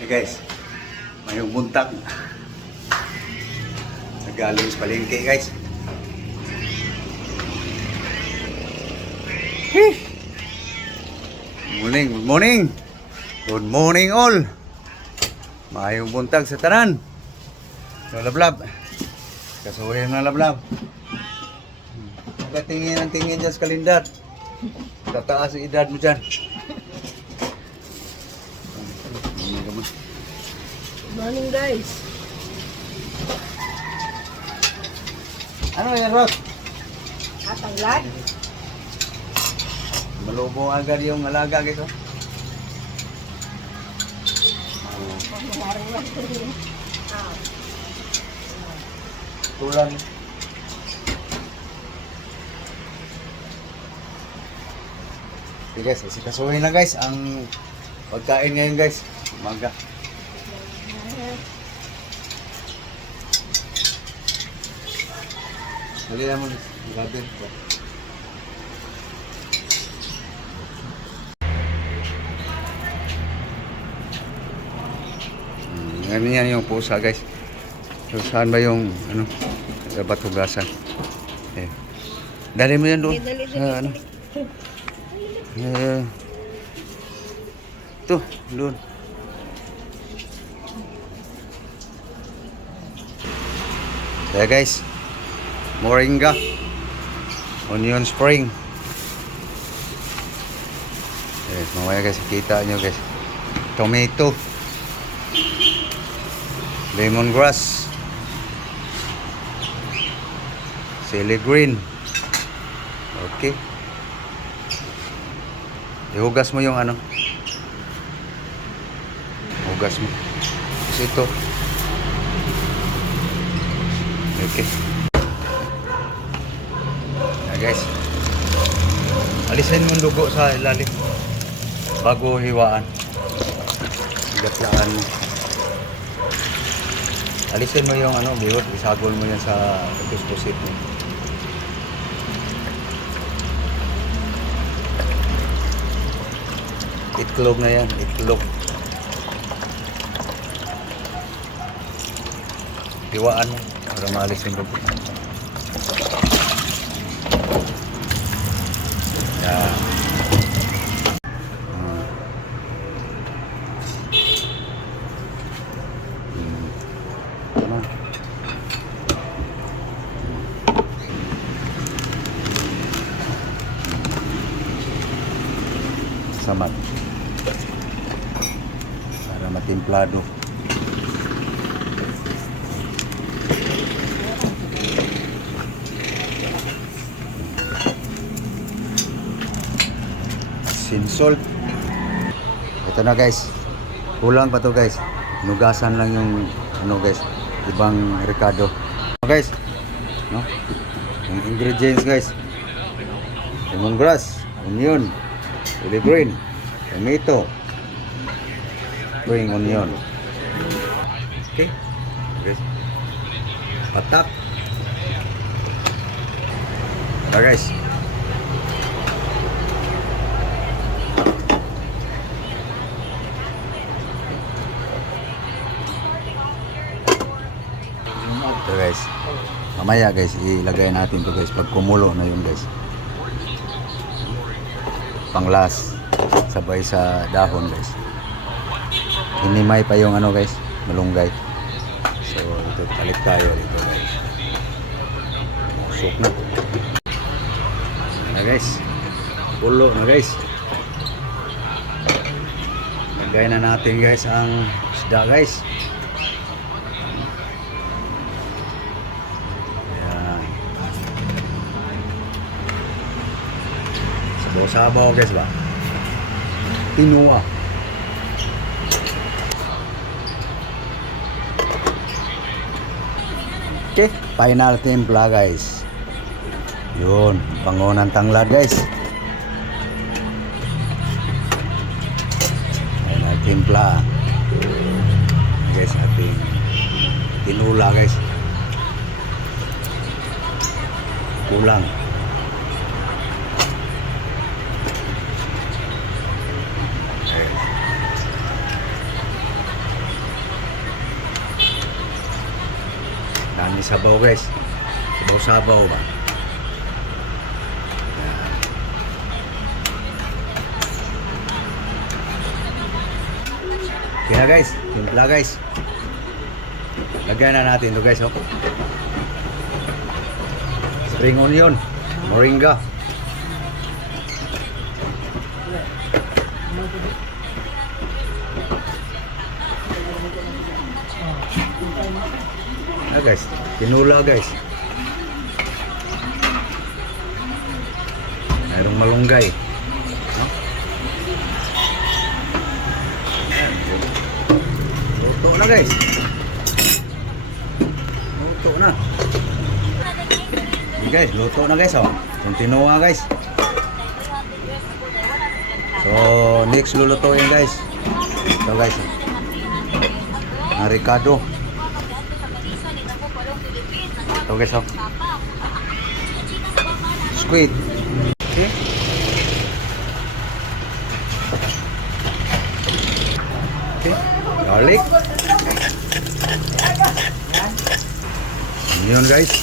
Hey guys, mayong buntag. Nagaling sa palengke guys. Hey! Good morning. Good morning all. Mayong buntag sa tanan. Lablab. Kasuhin na lablab. Tingin ang tingin dyan sa kalendar. Tataas ang edad mo dyan. Morning guys. Ano yan, Rod? Atanglat. Malubong agad yung alaga guys. Oh. Tulang. Okay guys, isikasuhin lang guys ang pagkain ngayon guys. Umaga. Dali naman, grabe. Yan yung pusa guys. So, saan ba yung ano? Sa batugasan. Eh. Dali mo yan doon. Dali. Ano? Tuh, doon. Kaya guys, moringa, onion spring. Mamaya guys, kita nyo guys. Tomato, lemongrass, celery green. Okay. Ihugas mo yung ano. Hugas mo. Kasi ito. Okay. Guys, alisin mo yung dugo sa ilalim bago hiwaan. Gatlaan mo. Alisin mo yung ano, bihot, isagol mo yan sa tuspusit mo. Itlog na yan, itlog. Hiwaan mo para maalis yung dugo. Yan. Samat para matimplado. Sin salt. Ito na guys. Kulang pa to guys. Nugasan lang yung ano guys, ibang recado. Guys, no? Yung ingredients guys. Lemongrass, onion, celery green, tomato, spring onion. Okay. Guys. Patak. Guys. Ito guys, mamaya guys ilagay natin to guys pag kumulo na yun guys, panglas sabay sa dahon guys. Hinimay pa yung ano guys, malunggay. So ito, balik tayo dito guys. Masuk na guys, kulo na guys. Lagay na natin guys ang isda guys. Sabaw guys ba? Tinua. Okay, final timpla guys. Yun, pangunan tanglad guys. Final timpla. Guys, ating tinula guys. Kulang. May sabaw guys. Sabaw-sabaw ba? Kaya guys, timpla guys. Lagyan na natin ito guys, oh. Spring onion, moringa. Guys, tinula guys. Mayroong malunggay. No? Ayan. Luto na guys. Luto na. Okay, guys, luto na guys, oh. Continua guys. So, next lulutuin guys. Ito guys. Ang Ricardo. Ito guys, oh. Squid. Okay. Okay. Garlic. Yun guys.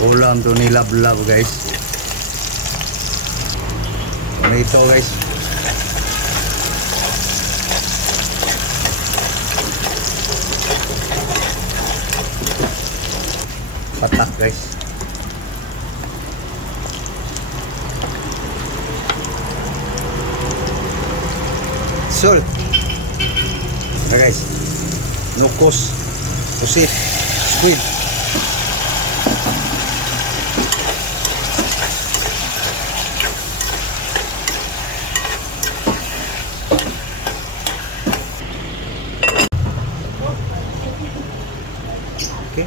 Ulam to nilab-lab guys. Ito guys. Patak guys. Salt. Okay guys. Nukos. Pusit. Squid. Okay.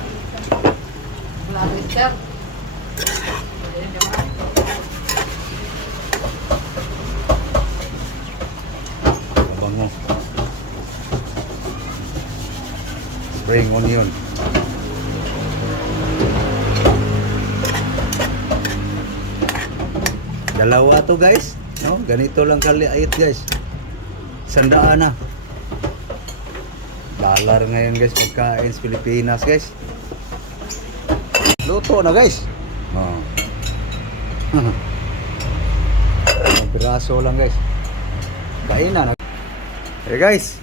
Bango. Spring onion. Dalawa to guys. No, ganito lang kaliit guys. Sandaan na. Dollar ngayon guys pagkain sa Pilipinas guys. Luto na guys. Oh. Ang piraso lang guys. Kainan na. Hey guys.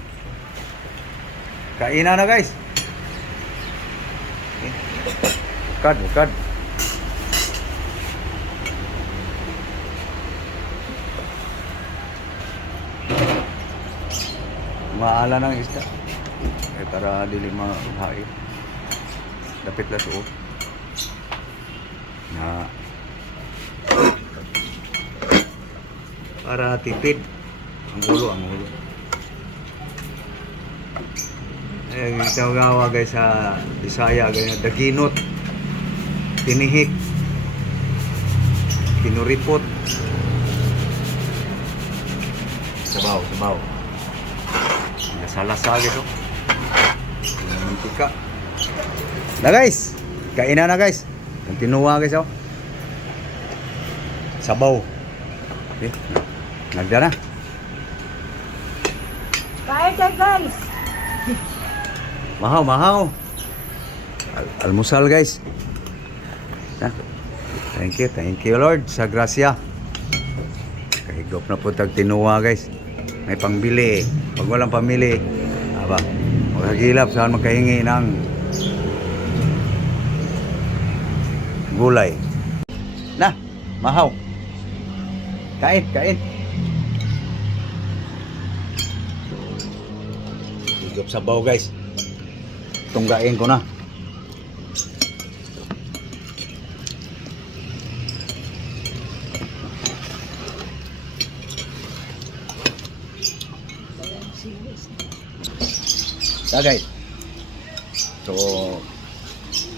Kainan na guys. Bukad. Maala ng isda. Para dili mahain. Dapit la suot. Na para tipid ang ulo. Eh gawa guys sa Bisaya ganyan daginot, tinihik, kinuripot, sabaw. Nasa-lasa gitu. Mantika. Na guys, kainan na guys. Continua guys, oh. Sabaw. Okay. Nagda na. Kain ka guys. Mahaw. Almusal guys. Na. Thank you Lord sa grasya. Kahigop na po tag tinuwa guys. May pangbili. Pag walang pamili, aba, magkagilap saan magkahingi ng gulay. Na, mahaw. Kain. Higop sabaw guys. Tunggain ko na. Guys. So,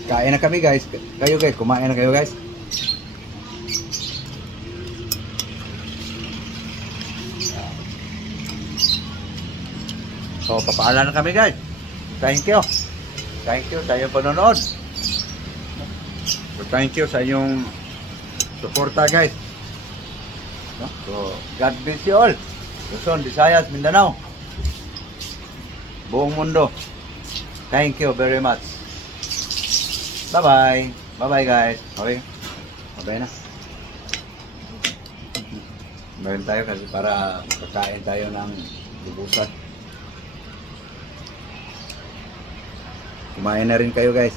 kain na kami guys. Kayo guys, kumain na kayo guys. So, papaalam na kami guys. Thank you sa inyong panonood. So, thank you sa inyong suporta guys. So, God bless you all. Luzon, Visayas, Mindanao. Buong mundo. Thank you very much. Bye-bye. Bye-bye guys. Okay. Bye-bye na. Meron tayo kasi para pagkain tayo ng lubusan. Kumain na rin kayo guys.